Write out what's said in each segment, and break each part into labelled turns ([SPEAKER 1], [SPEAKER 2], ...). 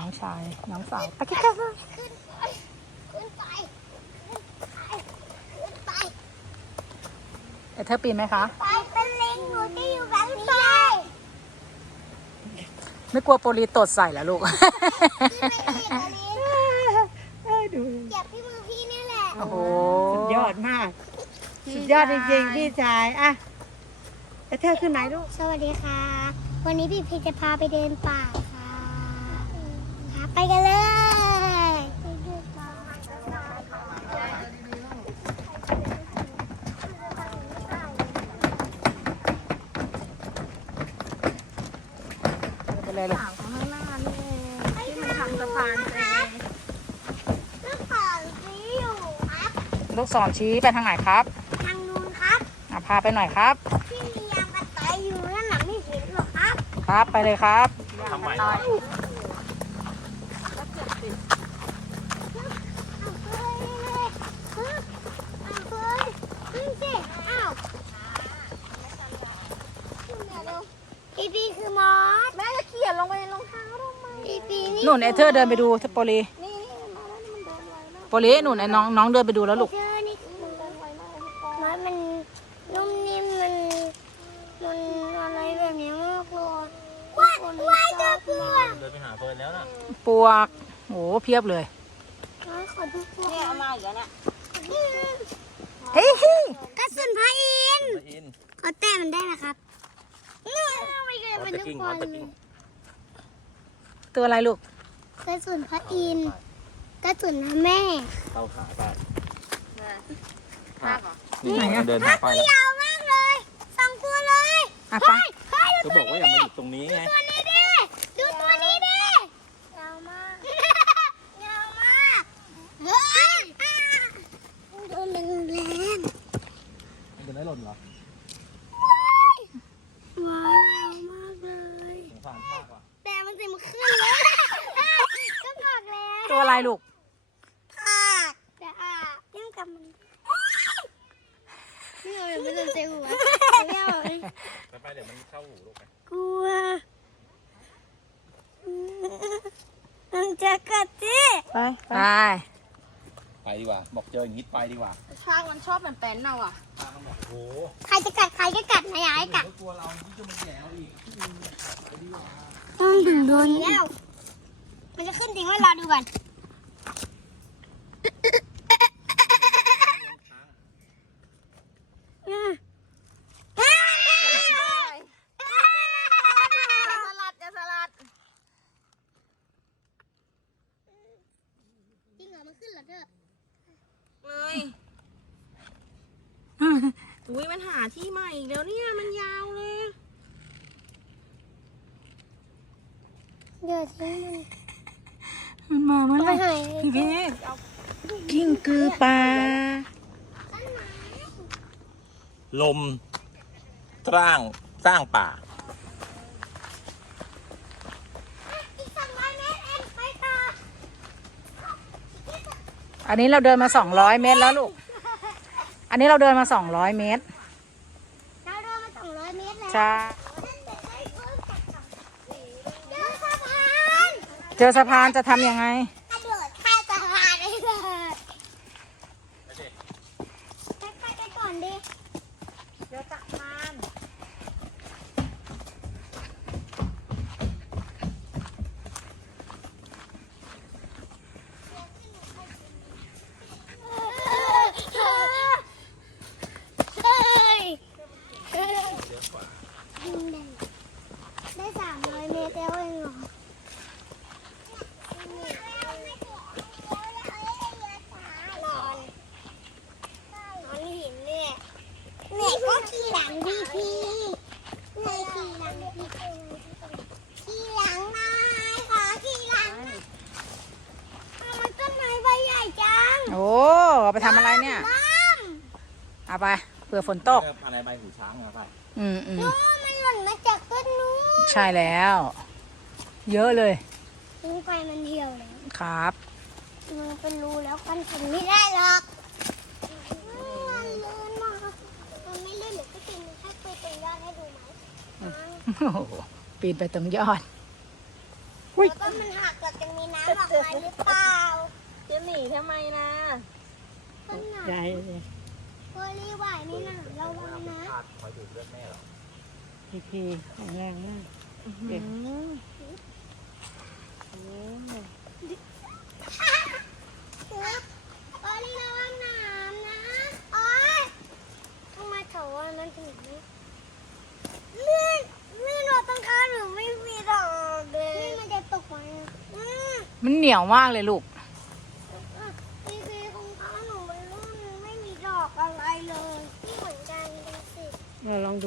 [SPEAKER 1] องชายน้องสาวตะกี้กัน
[SPEAKER 2] ขึ้นไป
[SPEAKER 1] เธอปีนไหมคะ
[SPEAKER 2] ไปเป็นลิงหนูจะอยู่แบบนี้
[SPEAKER 1] ไม่กลัวโปลีตดใส่เหรอลูก
[SPEAKER 2] ดูเจ็บที่มือพี่นี่แหละ
[SPEAKER 1] โอ้โห
[SPEAKER 3] สุดยอดมากสุดยอดจริงๆพี่ชายอ่ะแล้วเธอขึ้นไหนลูก
[SPEAKER 2] สวัสดีค่ะวันนี้พี่พีจะพาไปเดินป่าค่ะไปกันเลย
[SPEAKER 1] ไปเลยลูก
[SPEAKER 3] ข้างหน้านี่ที่มันทำสะพานเอง
[SPEAKER 2] ลูกศรชี้อยู่ครับ
[SPEAKER 1] ลูกศรชี้ไปทางไหนครับ
[SPEAKER 2] ทางนู้นครับ
[SPEAKER 1] พาไปหน่อยครับ
[SPEAKER 2] ที่มียางกระต่ายอยู่นั่นหนังไม่เห็นหรอกครับ
[SPEAKER 1] ครับไปเลยครับ
[SPEAKER 4] ทำใหม่
[SPEAKER 2] ปีปีคือมอสแม่จะเขี่ยลงไปในรองเท้าทำไมปีปีนี่
[SPEAKER 1] หนุนไอเธอเดินไปดูโปลี
[SPEAKER 2] นี่มาแล้วมันเดินไวมาก
[SPEAKER 1] โปลีหนุนไอน้องเดินไปดูแล้วลูก
[SPEAKER 2] เจอนี่มันเดินไวมากมอสมันนุ่มนิ่มมันอะไรแบบนี้มากเลยว้ายเจอปลวก
[SPEAKER 4] เดินไปหาเฟิร์นแล้วน่ะ
[SPEAKER 1] ปวกโอ้เพียบเลย
[SPEAKER 2] ขอดูปลวก
[SPEAKER 3] เนี่ยเอามาอีกแล้วเนี่ย
[SPEAKER 1] เฮ้ย
[SPEAKER 2] กระสุนพระอินทร์
[SPEAKER 4] ไปอิน
[SPEAKER 2] ขอแต้มันได้ไหมครับไม่เคยเป็นทุกคนเลย
[SPEAKER 1] ตัวอะไรลูก
[SPEAKER 2] กระสุนพระอินทร์กระสุนพระแม่
[SPEAKER 4] เข้าขาไป
[SPEAKER 3] ภาพเหรอ
[SPEAKER 4] นี่เดินหาไปแล้ว
[SPEAKER 2] ยาวมากเลยสองตัวเลย
[SPEAKER 1] อ่ะไป
[SPEAKER 4] เขาบอกว่าอย่ามาหยุดตรงนี้ไง
[SPEAKER 2] ตัวนี้ดิดูตัวนี้ดิยาวมากยาวมากเฮ้ยโดนแรง
[SPEAKER 4] มันจะไม่หล่นเหรอ
[SPEAKER 2] ว้าวยาวมากเลย
[SPEAKER 4] สงสารภาคว่ะ
[SPEAKER 2] แต่มันจะมาขึ้นแล้วก็บอกแล้ว
[SPEAKER 1] ตัวอะไรลูก
[SPEAKER 2] แต่ยังกับมันนี่เราไม่สนใจหัวไม่เอาเลย
[SPEAKER 4] ไปเดี๋ยวมันเข้าหูลูกไป
[SPEAKER 2] กลัวมันจะกัดจิ
[SPEAKER 1] ไปไป
[SPEAKER 4] ไปดีกว่า บอกเจออย่างนี้ไปดีกว่า
[SPEAKER 3] ช้างมันชอบเป็นแป้นเอาอ่ะ
[SPEAKER 4] ภาคมันบอกโอ้โห
[SPEAKER 2] ใครจะกัดใครก็กัดนะยายกัด
[SPEAKER 4] กลัวเราที่จะมาแย่เราอีก
[SPEAKER 2] ต้องถึงโดนแล้วมันจะขึ้นจริงไหมรอดูก่อนจริงเหรอมันขึ้นเหรอเธอ
[SPEAKER 3] เลยอุ้ยมันหาที่ใหม่อีกแล้วเนี่ยมันยาวเลย
[SPEAKER 2] เดี๋ยวทิ้ง
[SPEAKER 1] มันมาเมื่อ
[SPEAKER 2] มัน
[SPEAKER 1] ไห
[SPEAKER 2] ไป
[SPEAKER 1] ร่
[SPEAKER 2] หาย
[SPEAKER 1] พี่กิ้งกือปลา
[SPEAKER 4] ลมสร้างป่า
[SPEAKER 2] อีก200 เมตรเองไปต่อ
[SPEAKER 1] อันนี้เราเดินมา200 เมตรแล้วลูก อันนี้เราเดินมา200 เมตร
[SPEAKER 2] เราเดินมา200 เมตรแล้ว
[SPEAKER 1] ใช่
[SPEAKER 2] เดินสะพาน
[SPEAKER 1] เจอสะพานจะทำยังไง
[SPEAKER 2] กระโดดข้ามสะพานได้เลยไปก่อนดิ
[SPEAKER 3] เดี๋ยวจักมัน
[SPEAKER 2] ได้300 เมตรแล้วเองเหรออนหินเนี่ยเนี่ยก็ขี่หลังพี่พี่เนี่ยขี่หลังพี่ขี่หลังนายค่ะขี่หลังมันต้นไม้ใบใหญ่จัง
[SPEAKER 1] โอ้เอาไปทำอะไรเนี่ย เอาไปเผื่อฝนตก
[SPEAKER 4] อะไรใบหูช้างมาไป
[SPEAKER 1] อืม
[SPEAKER 2] โอ้มันหล่นมาจากต้นนู้น
[SPEAKER 1] ใช่แล้ว เยอะเลย
[SPEAKER 2] ทิ้งไปมันเหี่ยวแล้ว
[SPEAKER 1] ครับ
[SPEAKER 2] มันเป็นรูแล้วกันถึงไม่ได้หรอกมันลื่นมากมันไม่ลื่นหรือก็จริงมันแค่ไปตรงยอดให้ดูไหม
[SPEAKER 1] โอ้โหปีนไปตรงยอด
[SPEAKER 2] แล้วก็มันหักเราจะมีน้ำออกมาหรือเปล่า
[SPEAKER 5] จะหนีทำไมนะ
[SPEAKER 2] ต้นหนา
[SPEAKER 3] ใจเลย
[SPEAKER 2] โพลีไหวนี่นะระวังนะ
[SPEAKER 4] คอยดูดเลือดแม่หรอ
[SPEAKER 3] พี่แข็งแรงมากเก่ง
[SPEAKER 2] โพลีระวังน้ำนะโอ๊ยทำไมเขาว่านั้นถึงไม่ลื่นว่าตั้งค่าหรือไม่มีดอกเลยนี่มันจะตกไหมอ่ะ
[SPEAKER 1] มันเหนียวมากเลยลูก
[SPEAKER 2] พี่ของเขาหนูมันลื่นไม่มีดอกอะไรเลยนี่เหมือนกันดูสิ
[SPEAKER 3] ลองดู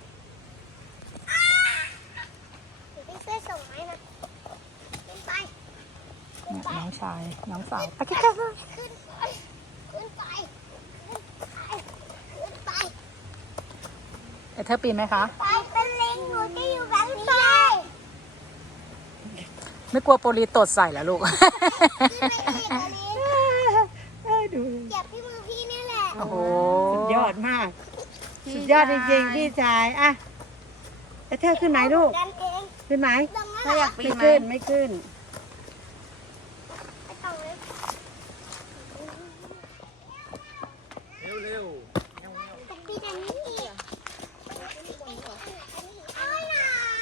[SPEAKER 2] เดี๋ยวพี่ช่วยส่งให้นะขึ้นไป
[SPEAKER 1] เนี่ยน้องชายน้องสาวตะกี้
[SPEAKER 2] ขึ้นไปขึ้นไปขึ้นไปขึ้นไป
[SPEAKER 1] เธอปีนไหมคะ
[SPEAKER 2] ไปเป็นลิงหนูจะอยู่แบบนี้เลย
[SPEAKER 1] ไม่กลัวโปลีตดใส่เหรอลูก
[SPEAKER 2] ขึ้นไปอีกอันนี้
[SPEAKER 3] ดู
[SPEAKER 2] เจ็บที่มือพี่นี่แหละ
[SPEAKER 1] โอ้โห
[SPEAKER 3] สุดยอดมากสุดยอดจริงๆพี่ชายอ่ะแล้วเธอขึ้นไหมลูก
[SPEAKER 2] กันเอง
[SPEAKER 3] ขึ้นไหม
[SPEAKER 2] ตรงนั้น
[SPEAKER 5] ถ้า
[SPEAKER 2] เห
[SPEAKER 5] อ
[SPEAKER 2] ร
[SPEAKER 5] ยา
[SPEAKER 2] อก
[SPEAKER 5] ปีนไหม
[SPEAKER 3] ไม่ขึ้น
[SPEAKER 2] ไปต่อเลย
[SPEAKER 4] เร็ว
[SPEAKER 2] แต่พี่ดันนี่โอ้ยน้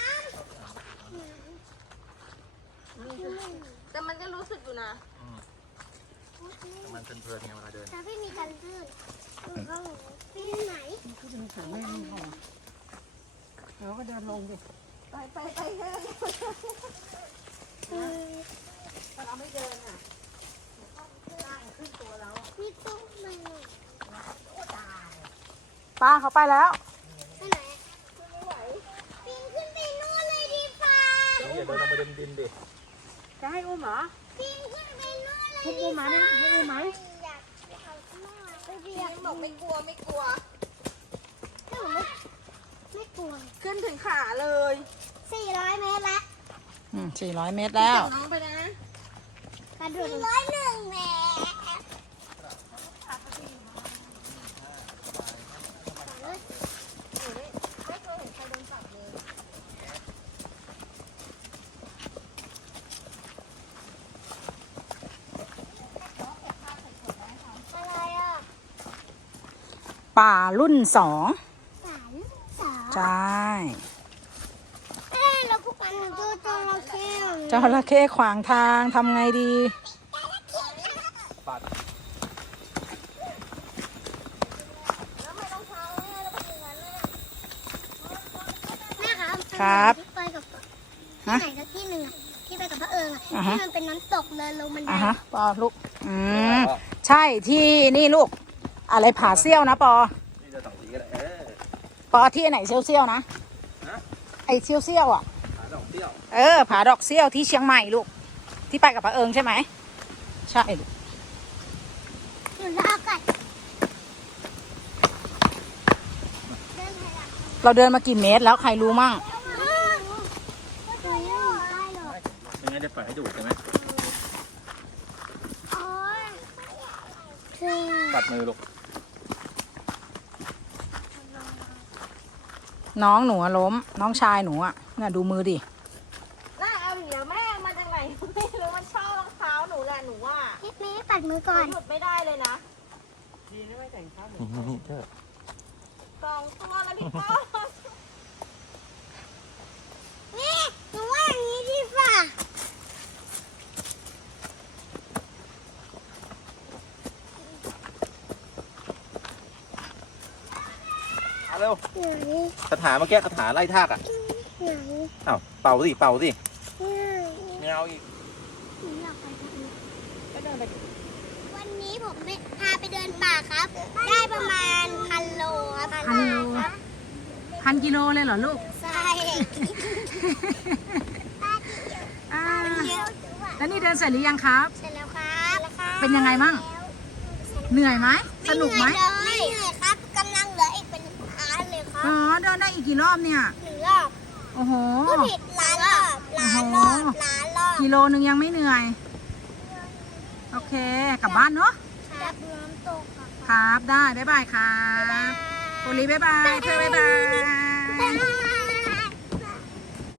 [SPEAKER 5] แต่มันจะรู้สึกอยู่นะ
[SPEAKER 4] ๆมันเพลินๆไงเวลาเดิน
[SPEAKER 2] ำแต่พี่มีกันลื่นพี่ที่ไหน
[SPEAKER 3] ขาแม่ไม่พอเราก็เดินลงดิ
[SPEAKER 5] ไปเถอะ
[SPEAKER 3] เราไม่เดินอ่ะ
[SPEAKER 2] พี่ต้องมา
[SPEAKER 1] ป้าเขาไปแล้ว
[SPEAKER 2] ไปไหนปีนขึ้นไปนู่นเลยดีฟ้า
[SPEAKER 4] อย่าเดินลงไปดินดิ
[SPEAKER 3] จะให้อุ้มเหรอ
[SPEAKER 2] ปีนขึ้นไปนู่นเลย
[SPEAKER 3] ให้อุ้มมานะให้อุ้มไหม
[SPEAKER 2] อยากเอาข้างหน้าไปเรียก
[SPEAKER 5] บอกไม่กลัวไม่กลัว
[SPEAKER 2] หนูไม่กลัว
[SPEAKER 5] ขึ้นถึงขาเลย
[SPEAKER 2] 400 เมตรละ
[SPEAKER 1] 400 เมตรแล้ว
[SPEAKER 5] น้องไปนะ
[SPEAKER 2] กระโดด401 เมตรอะไรอ่ะ
[SPEAKER 1] ป่ารุ่น 2
[SPEAKER 2] สาม
[SPEAKER 1] ใช่
[SPEAKER 2] แล้วพวกมันดูจระเข้
[SPEAKER 1] จระเข้ขวางทางทำไงดี
[SPEAKER 4] ปัด
[SPEAKER 2] แม่ครับ
[SPEAKER 1] ครับ
[SPEAKER 2] ที่ไปกับ
[SPEAKER 1] ฮะ
[SPEAKER 2] ที่ไหนสักที่หนึ่งอะที่ไปกับพระเอิงอะ
[SPEAKER 1] อ่าฮะ
[SPEAKER 2] ที่มันเป็นน้ำตกเลยลงบันได
[SPEAKER 1] ปอลูกใช่ที่นี่ลูก อะไรผาเซี่ยวนะปอ
[SPEAKER 4] นี่จะ2 สีก็ได้
[SPEAKER 1] ปอที่ไหนเซี่ยวๆนะ
[SPEAKER 4] ฮะ
[SPEAKER 1] ไอเซี่ยวๆอ่ะ
[SPEAKER 4] ขาดอกเตี้ยว
[SPEAKER 1] ผาดอกเซี่ยวที่เชียงใหม่ลูก ที่ไปกับพระเอิงใช่ไหม ใช่ลูก
[SPEAKER 2] อยู่แล้วอากาศเดินไปละ
[SPEAKER 1] เราเดินมากี่เมตรแล้วใครรู้มั่ง
[SPEAKER 2] ตัวนี้อยู่ใต้หรอ
[SPEAKER 4] ไม่งั้นจะปล่อยให้ดูดใช่ไหม
[SPEAKER 2] โอ๊ยคือ
[SPEAKER 4] ปัดมือลูก
[SPEAKER 1] น้องหนูอะล้ม น้องชายหนูอ่ะน่ะดูมือดิ
[SPEAKER 5] น่าเอาเดี๋ยวแม่มาจากไหนไม่รู้มันชอบรองเท้าหนูแหละหนูว่า
[SPEAKER 2] พี่เมย์ปัดมือก่อน
[SPEAKER 5] หยุดไม่ได้เลยนะ
[SPEAKER 3] ดีนะไม่แต่งข้าว
[SPEAKER 4] นี่เจ้า
[SPEAKER 5] 2 ตัวแล้วพี่ป้อ
[SPEAKER 2] นี่หนูว่าอย่างนี้ดีป่ะ
[SPEAKER 4] เอาเร็ว
[SPEAKER 2] ไหน
[SPEAKER 4] คาถาเมื่อกี้คาถาไล่ทากอ่ะ
[SPEAKER 2] ไหน
[SPEAKER 4] อ้าวเป่าสิเป่าสิ
[SPEAKER 2] ไหน
[SPEAKER 4] ไม่เอาอีก
[SPEAKER 2] หนูอยากไปทางนี้วันนี้ผมพาไปเดินป่าครับ ได้ประมาณ1,000 โลครับ
[SPEAKER 1] 1,000 โล
[SPEAKER 2] ครับ
[SPEAKER 1] 1,000 กิโลเลยเหรอลูก
[SPEAKER 2] ใช่
[SPEAKER 1] แล้วนี่เดินเสร็จหรือยังครับ
[SPEAKER 2] เสร็จแล้วครับ
[SPEAKER 1] เป็นยังไงมั่ง เหนื่อยไหม สนุกไหม
[SPEAKER 2] ไม่เหนื่อยครับกำลังเหลืออีกเป็นล้านเลยครั
[SPEAKER 1] อ๋อ เดินได้อีกกี่รอบเนี่ย
[SPEAKER 2] 1 รอบ
[SPEAKER 1] โอ้โห
[SPEAKER 2] พูดผิดล้านรอบล้านรอบล้านรอบ
[SPEAKER 1] กิโลนึงยังไม่เหนื่อย โอเค กลับบ้านเนาะ
[SPEAKER 2] ครับน้ำตกอะ
[SPEAKER 1] ครับ ได้ บ๊ายบายครับโอลีบ๊ายบาย เธอบ๊ายบาย
[SPEAKER 2] บ๊ายบาย